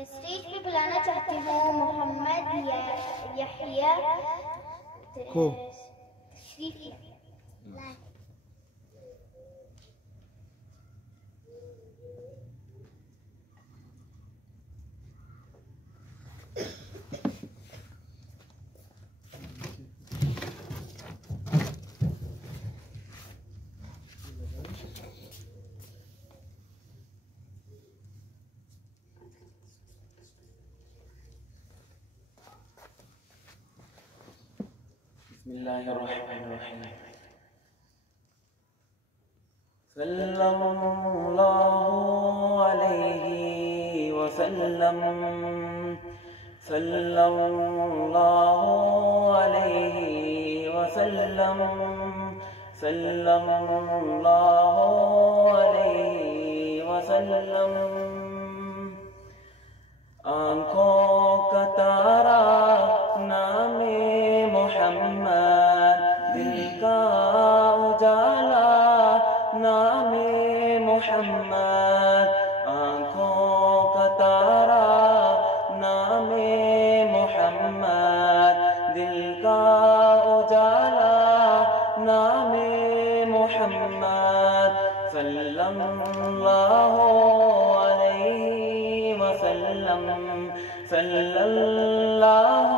Stage پہ بلانا چاہتی ہوں محمد یحییٰ کو تشریف لائیں۔ بسم الله الرحمن الرحيم صلى الله عليه وسلم صلى الله عليه وسلم صلى الله عليه وسلم آنکھوں کا تارا نام محمد، دل کا اجالا نام محمد، آنکھوں کا تارا نام محمد، دل کا اجالا نام محمد، صلی اللہ علیہ وسلم صلی اللہ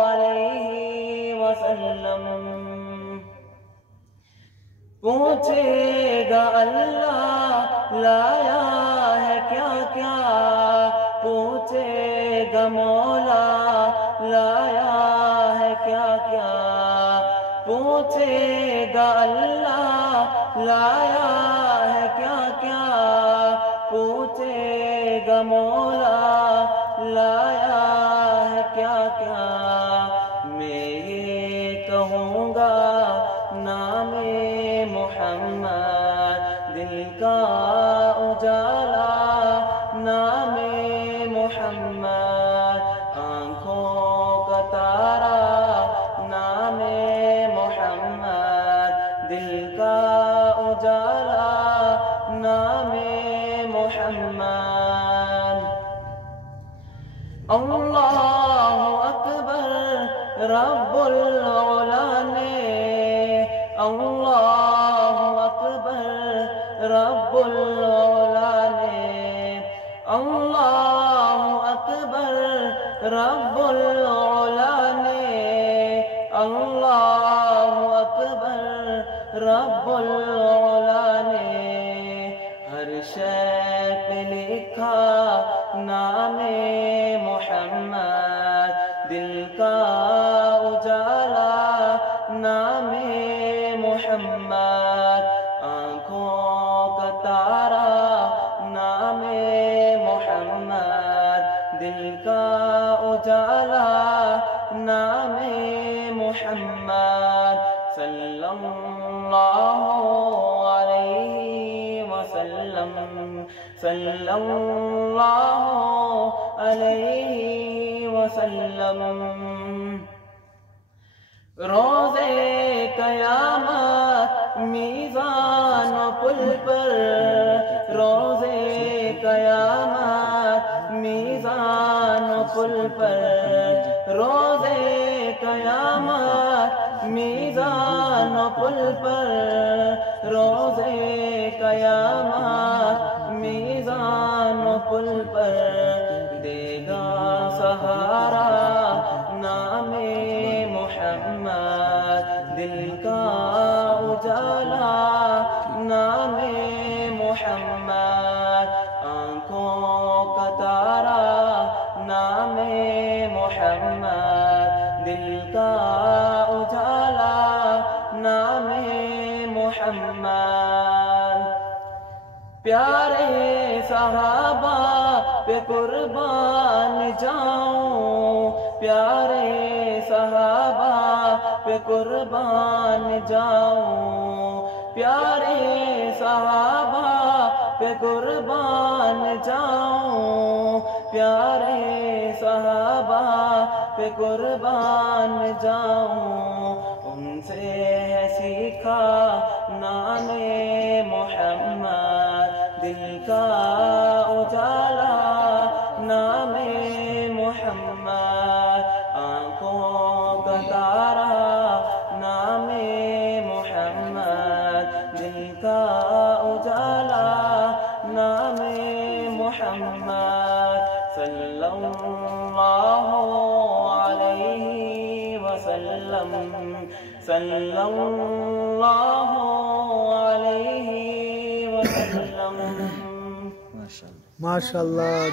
علیہ وسلم۔ پوچھے گا اللہ لایا ہے کیا کیا، پوچھے گا مولا لایا ہے کیا کیا، پوچھے گا اللہ لایا ہے کیا کیا، پوچھے گا مولا لایا ہے کیا کیا، میں یہ کہوں گا نام محمد، دل کا اجالا نام محمد، آنکھوں کا تارا نام محمد، دل کا اجالا نام محمد۔ اللہ اکبر رب العلا نے، اللہ اکبر رب العلا نے، اللہ اکبر رب العلا نے، اللہ اکبر رب العلا نے، ہر شے پہ لکھا نام محمد، دل کا اجالا نام محمد، آنکھوں کا تارا نام محمد، دل کا اجالا نام محمد، صلی اللہ علیہ وسلم صلی اللہ علیہ وسلم۔ روزے قیامت میزان و پل پر، روزے قیامت میزان و پل پر، روزے قیامت میزان و پل پر، روزے قیامت میزان و پل پر، دے گا سہارا نام محمد، دل کا اجالا نام محمد، آنکھوں کا تارا نام محمد، دل کا اجالا نام محمد۔ پیارے صحابہ پہ قربان جاؤں، پیارے صحابہ پہ قربان جاؤں، پیارے صحابہ پہ قربان جاؤں، پیارے صحابہ پہ قربان جاؤں، ان سے ہے سیکھا نام محمد، دل کا اجالا نام محمد صلی اللہ علیہ وسلم صلی اللہ علیہ وسلم. ماشاء اللہ.